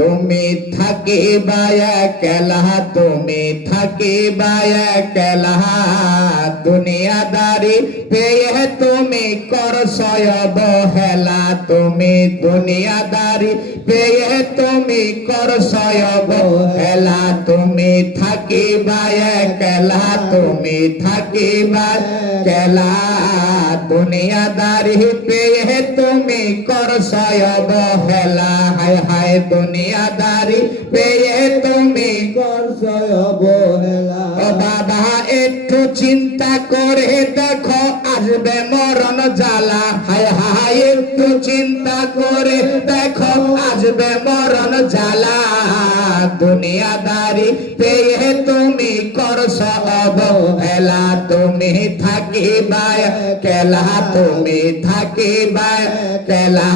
তুমি থাকিবা একলা, তুমি থাকিবা একলা, দুনিয়াদারি পেয়ে তুমি করছয় অবহেলা, তুমি দুনিয়াদারি পেয়ে তুমি করছয় অবহেলা, তুমি থাকিবা একলা, তুমি থাকিবা একলা, দুনিয়াদারি পেয়ে তুমি করছয় অবহেলা, হায় হায় দুনিয়াদারি পেয়ে তুমি করছয় অবহেলা। ও বাবা একটু চিন্তা করে দেখো আসবে মরণ জ্বালা, হায় হায় একটু চিন্তা করে দেখো আসবে মরণ জ্বালা, দুনিয়াদারি পেয়ে তুমি করছো অবহেলা, তুমি থাকিবা একলা, তুমি থাকিবা একলা,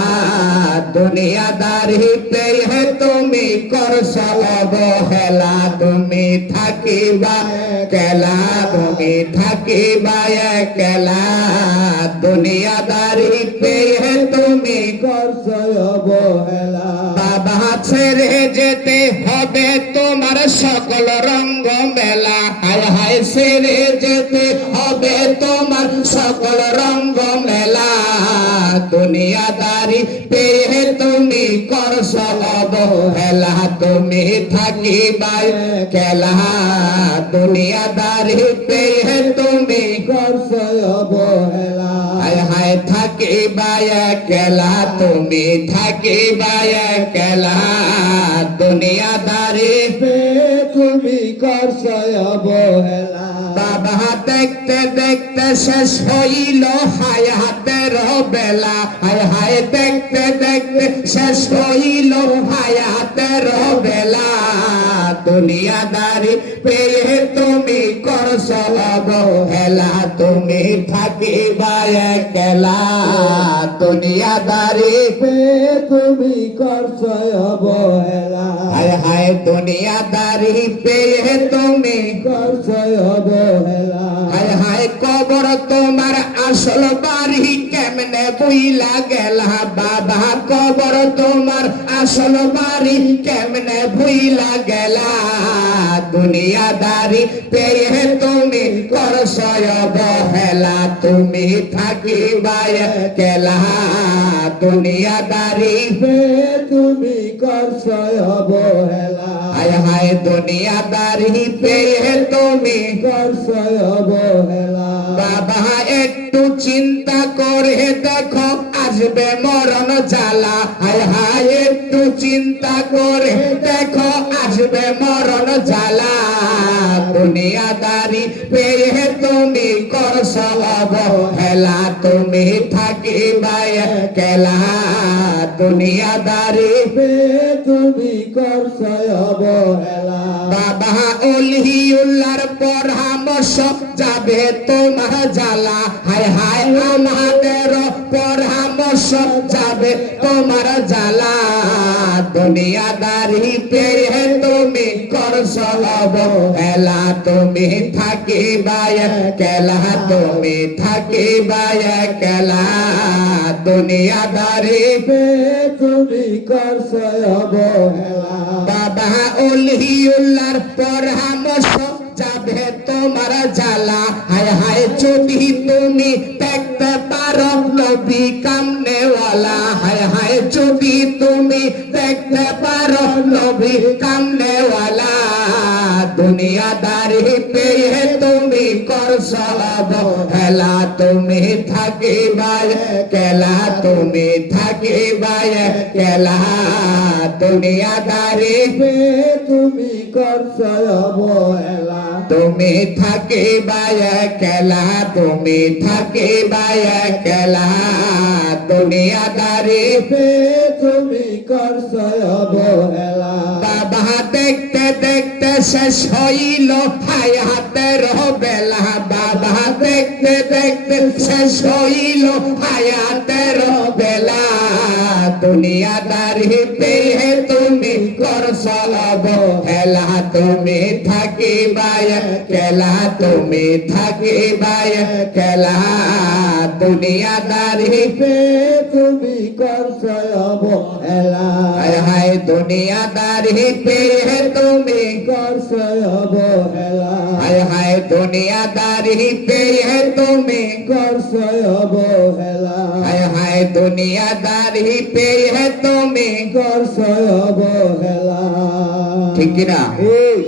দুনিয়াদারি পেয়ে তুমি করছো অবহেলা, তুমি থাকিবা একলা, তুমি থাকিবা একলা, দুনিয়াদারি পেয়ে তুমি করছো অবহেলা। বাবা ছেড়ে যেতে হবে তোমার সকল রঙ্গ মেলা, হায় হায় ছেড়ে যেতে হবে তোমার সকল রঙ্গ মেলা, দুনিয়াদারি পেয়ে তুমি করছো অবহেলা, তুমি থাকিবা একলা, দুনিয়াদারি পেয়ে তুমি করছো অবহেলা, হায় হায় থাকিবা একলা, তুমি থাকিবা একলা, দুনিয়াদারি পেয়ে তুমি করছো অবহেলা। বাবা দেখতে দেখতে শেষ হইল হায়াতের বেলা, হায় হায় দেখতে দেখতে শেষ হইল হায়াতের বেলা, দুনিয়াদারি পেয়ে তুমি করছো অবহেলা, তুমি থাকিবা একলা, দুনিয়াদারি পেয়ে তুমি করছো অবহেলা, হায় হায় দুনিয়াদারি পেয়ে তুমি করছো অবহেলা, হায় হায় কবর তোমার আসল বাড়ি কেমনে বুইলা গেলা, বাবা কবর তোমার আসল বাড়ি কেমনে বুইলা গেলা, দুনিয়াদারি পেয়ে তুমি করছো অবহেলা, তুমি থাকিবা একলা, দুনিয়াদারি পেয়ে তুমি করছো অবহেলা, হায় হায় দুনিয়াদারি পেয়ে তুমি করছো অবহেলা। বাবা একটু চিন্তা করে দেখো আসবে মরণ জ্বালা, হায় হায় একটু চিন্তা করে দেখো আসবে মরণ জ্বালা, দুনিয়াদারি পেয়ে তুমি করছো অবহেলা, তুমি থাকিবা একলা, দুনিয়াদারি পেয়ে তুমি করছো অবহেলা। বাবা ওলিউল্লাহর পরামর্শ যাবে তোমার জ্বালা, হায় হায় আমাদের পরামর্শ যাবে তোমার জ্বালা, দুনিয়াদারি পেয়ে তুমি করছো অবহেলা, তুমি থাকিবা একলা, তুমি থাকিবা একলা, দুনিয়াদারি পেয়ে তুমি করছো অবহেলা। বাবা ওলিউল্লাহর পরামর্শ যাবে তোমার জ্বালা, হায় হায় যদি তুমি দেখতে পারো নবী কামনেওয়ালা, হায় হায় যদি তুমি দেখতে পারো নবী কামনেওয়ালা, দুনিয়াদারি পেয়ে তুমি করছো অবহেলা, তুমি থাকিবা একলা, তুমি থাকিবা একলা, দুনিয়াদারি পেয়ে তুমি করছো অবহেলা, তুমি থাকিবা একলা, তুমি থাকিবা একলা, দুনিয়াদারি পেয়ে তুমি করছো অবহেলা। বাবা দেখতে দেখতে শেষ হইল হায়াতের বেলা, বাবা দেখতে দেখতে শেষ হইল হায়াতের বেলা, দুনিয়াদারি পেয়ে তুমি করছো অবহেলা, তুমি থাকিবা একলা, তুমি থাকিবা একলা, দুনিয়াদারি পেয়ে তুমি করছো অবহেলা, হায় হায় দুনিয়াদারি পেয়ে তুমি করছো অবহেলা হায় হায় দুনিয়াদারি পেয়ে তুমি করছো অবহেলা হায় হায় দুনিয়াদারি পেয়ে তুমি করছো অবহেলা ঠিক কিনা এই